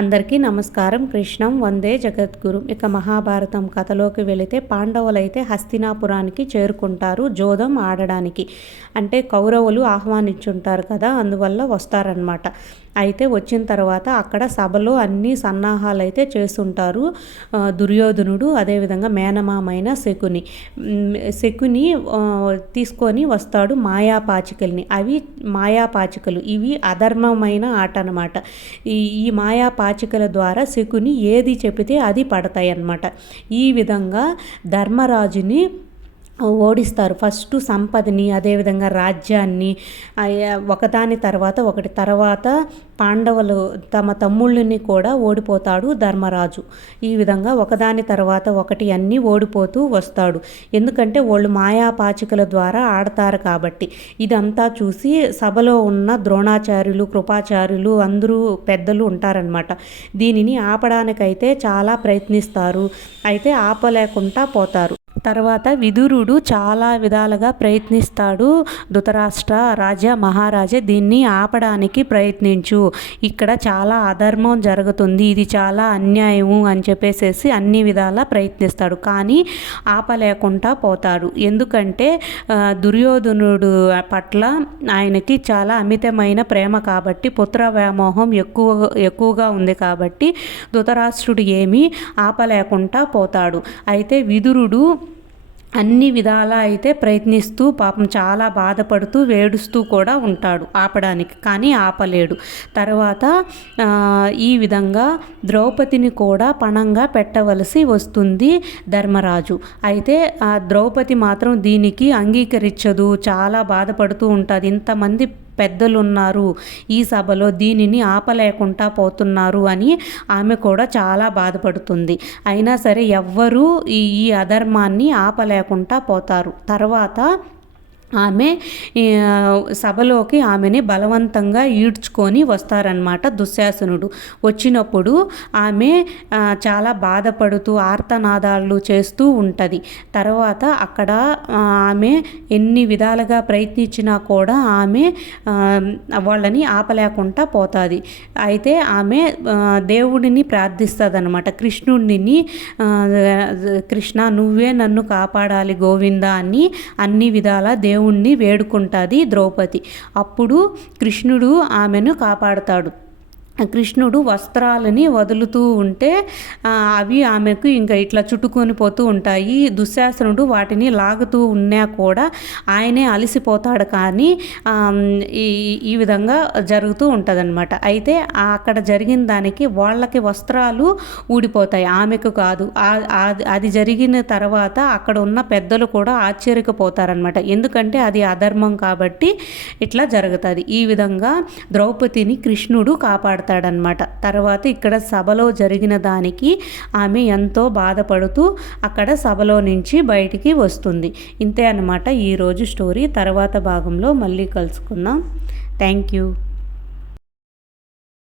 అందరికీ నమస్కారం. కృష్ణం వందే జగద్గురు. ఇక మహాభారతం కథలోకి వెళితే పాండవులైతే హస్తినాపురానికి చేరుకుంటారు జోదం ఆడడానికి. అంటే కౌరవులు ఆహ్వానించుంటారు కదా, అందువల్ల వస్తారనమాట. అయితే వచ్చిన తర్వాత అక్కడ సభలో అన్ని సన్నాహాలు అయితే చేస్తుంటారు. దుర్యోధనుడు, అదేవిధంగా మేనమామైన శకుని తీసుకొని వస్తాడు మాయాపాచికల్ని. అవి మాయాపాచికలు, ఇవి అధర్మమైన ఆట అనమాట. ఈ మాయాపాచికల ద్వారా శకుని ఏది చెబితే అది పడతాయి అన్నమాట. ఈ విధంగా ధర్మరాజుని ఓడిస్తారు. ఫస్ట్ సంపదని, అదేవిధంగా రాజ్యాన్ని ఒకదాని తర్వాత పాండవులు తమ తమ్ముళ్ళని కూడా ఓడిపోతాడు ధర్మరాజు. ఈ విధంగా ఒకదాని తర్వాత ఒకటి అన్నీ ఓడిపోతూ వస్తాడు. ఎందుకంటే వాళ్ళు మాయాపాచికల ద్వారా ఆడతారు కాబట్టి. ఇదంతా చూసి సభలో ఉన్న ద్రోణాచార్యులు, కృపాచార్యులు అందరూ పెద్దలు ఉంటారనమాట. దీనిని ఆపడానికైతే చాలా ప్రయత్నిస్తారు. అయితే ఆపలేకుండా పోతారు. తర్వాత విదురుడు చాలా విధాలుగా ప్రయత్నిస్తాడు. ధృతరాష్ట్ర రాజా, మహారాజా దీన్ని ఆపడానికి ప్రయత్నించు, ఇక్కడ చాలా అధర్మం జరుగుతుంది, ఇది చాలా అన్యాయము అని చెప్పేసి అన్ని విధాలా ప్రయత్నిస్తాడు. కానీ ఆపలేకుండా పోతాడు. ఎందుకంటే దుర్యోధనుడు పట్ల ఆయనకి చాలా అమితమైన ప్రేమ కాబట్టి, పుత్ర వ్యామోహం ఎక్కువగా ఉంది కాబట్టి ధృతరాష్ట్రుడు ఏమీ ఆపలేకుండా పోతాడు. అయితే విదురుడు అన్ని విధాలా అయితే ప్రయత్నిస్తూ పాపం చాలా బాధపడుతూ ఏడుస్తూ కూడా ఉంటాడు ఆపడానికి, కానీ ఆపలేడు. తర్వాత ఈ విధంగా ద్రౌపదిని కూడా పణంగా పెట్టవలసి వస్తుంది ధర్మరాజు. అయితే ఆ ద్రౌపది మాత్రం దీనికి అంగీకరించదు, చాలా బాధపడుతూ ఉంటుంది. ఇంతమంది పెద్దలున్నారు ఈ సభలో, దీనిని ఆపలేకుండా పోతున్నారు అని ఆమె కూడా చాలా బాధపడుతుంది. అయినా సరే ఎవ్వరూ ఈ అధర్మాన్ని ఆపలేకుండా పోతారు. తర్వాత ఆమె సభలోకి ఆమెని బలవంతంగా ఈడ్చుకొని వస్తారనమాట దుశ్శాసనుడు. వచ్చినప్పుడు ఆమె చాలా బాధపడుతూ ఆర్తనాదాలు చేస్తూ ఉంటుంది. తర్వాత అక్కడ ఆమె ఎన్ని విధాలుగా ప్రయత్నించినా కూడా ఆమె వాళ్ళని ఆపలేకుండా పోతుంది. అయితే ఆమె దేవుడిని ప్రార్థిస్తుంది అనమాట, కృష్ణుడిని, కృష్ణ నువ్వే నన్ను కాపాడాలి గోవింద అని అన్ని విధాల దేవుణ్ణి వేడుకుంటుంది ద్రౌపది. అప్పుడు కృష్ణుడు ఆమెను కాపాడుతాడు. కృష్ణుడు వస్త్రాలని వదులుతూ ఉంటే అవి ఆమెకు ఇంకా ఇట్లా చుట్టుకొని పోతూ ఉంటాయి. దుశ్శాసనుడు వాటిని లాగుతూ ఉన్నా కూడా ఆయనే అలసిపోతాడు. కానీ ఈ విధంగా జరుగుతూ ఉంటుందన్నమాట. అయితే అక్కడ జరిగిన దానికి వాళ్ళకి వస్త్రాలు ఊడిపోతాయి, ఆమెకు కాదు. అది జరిగిన తర్వాత అక్కడ ఉన్న పెద్దలు కూడా ఆశ్చర్యపోతారనమాట. ఎందుకంటే అది అధర్మం కాబట్టి ఇట్లా జరుగుతుంది. ఈ విధంగా ద్రౌపదిని కృష్ణుడు కాపాడుతాడు అనమాట. తర్వాత ఇక్కడ సభలో జరిగిన దానికి ఆమె ఎంతో బాధపడుతూ అక్కడ సభలో నుంచి బయటికి వస్తుంది. ఇంతే అన్నమాట ఈరోజు స్టోరీ. తర్వాత భాగంలో మళ్ళీ కలుసుకుందాం. Thank you.